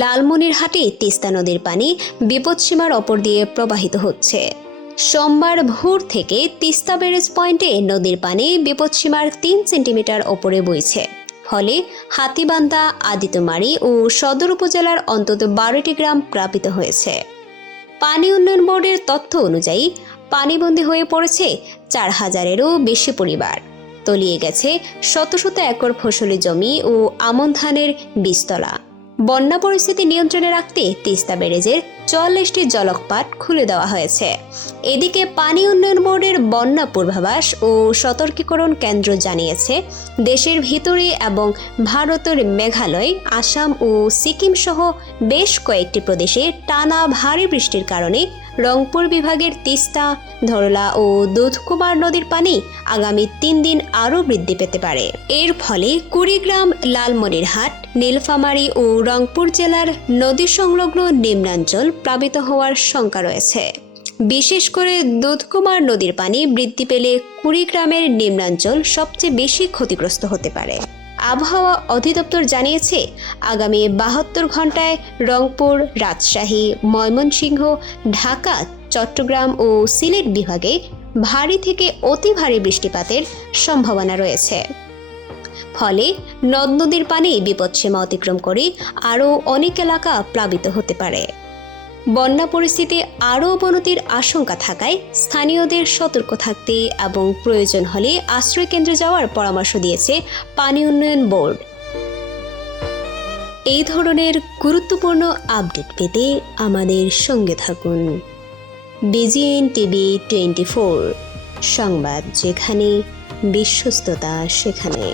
লালমনিরহাটে তিস্তা নদীর পানি বিপদসীমার ওপর দিয়ে প্রবাহিত হচ্ছে। সোমবার ভোর থেকে তিস্তা ব্যারেজ পয়েন্টে নদীর পানি বিপদসীমার 3 সেন্টিমিটার ওপরে বইছে। ফলে হাতীবান্ধা, আদিতমারি ও সদর উপজেলার অন্তত 12টি গ্রাম প্লাবিত হয়েছে। পানি উন্নয়ন বোর্ডের তথ্য অনুযায়ী পানিবন্দী হয়ে পড়েছে 4000-এরও বেশি পরিবার। তলিয়ে গেছে শত শত একর ফসলি জমি ও আমন ধানের বীজতলা। বন্যা পরিস্থিতি নিয়ন্ত্রণে রাখতে তিস্তা ব্যারেজের 44টি জলকপাট খুলে দেওয়া হয়েছে। এদিকে পানি উন্নয়ন বোর্ডের বন্যা পূর্বাভাস ও সতর্কীকরণ কেন্দ্র জানিয়েছে, দেশের ভিতরে এবং ভারতের মেঘালয়, আসাম ও সিকিম সহ বেশ কয়েকটি প্রদেশে টানা ভারী বৃষ্টির কারণে রংপুর বিভাগের তিস্তা, ধরলা ও দুধকুমার নদীর পানি আগামী 3 দিন আরও বৃদ্ধি পেতে পারে। এর ফলে কুড়িগ্রাম, লালমনিরহাট, নীলফামারী ও রংপুর জেলার নদী সংলগ্ন নিম্নাঞ্চল প্লাবিত হওয়ার শঙ্কা রয়েছে। বিশেষ করে দুধকুমার নদীর পানি বৃদ্ধি পেলে কুড়িগ্রামের নিম্নাঞ্চল সবচেয়ে বেশি ক্ষতিগ্রস্ত হতে পারে। আবহাওয়া অধিদপ্তর জানিয়েছে, আগামী 72 ঘন্টায় রংপুর, রাজশাহী, ময়মনসিংহ, ঢাকা, চট্টগ্রাম ও সিলেট বিভাগে ভারী থেকে অতি ভারী বৃষ্টিপাতের সম্ভাবনা রয়েছে। ফলে নদ নদীর পানি বিপদসীমা অতিক্রম করে আরও অনেক এলাকা প্লাবিত হতে পারে। বন্যা পরিস্থিতি আরও অবনতির আশঙ্কা থাকায় স্থানীয়দের সতর্ক থাকতে এবং প্রয়োজন হলে আশ্রয় কেন্দ্রে যাওয়ার পরামর্শ দিয়েছে পানি উন্নয়ন বোর্ড। এই ধরনের গুরুত্বপূর্ণ আপডেট পেতে আমাদের সঙ্গে থাকুন। বিজিএন টিভি 24, সংবাদ যেখানে, বিশ্বস্ততা সেখানে।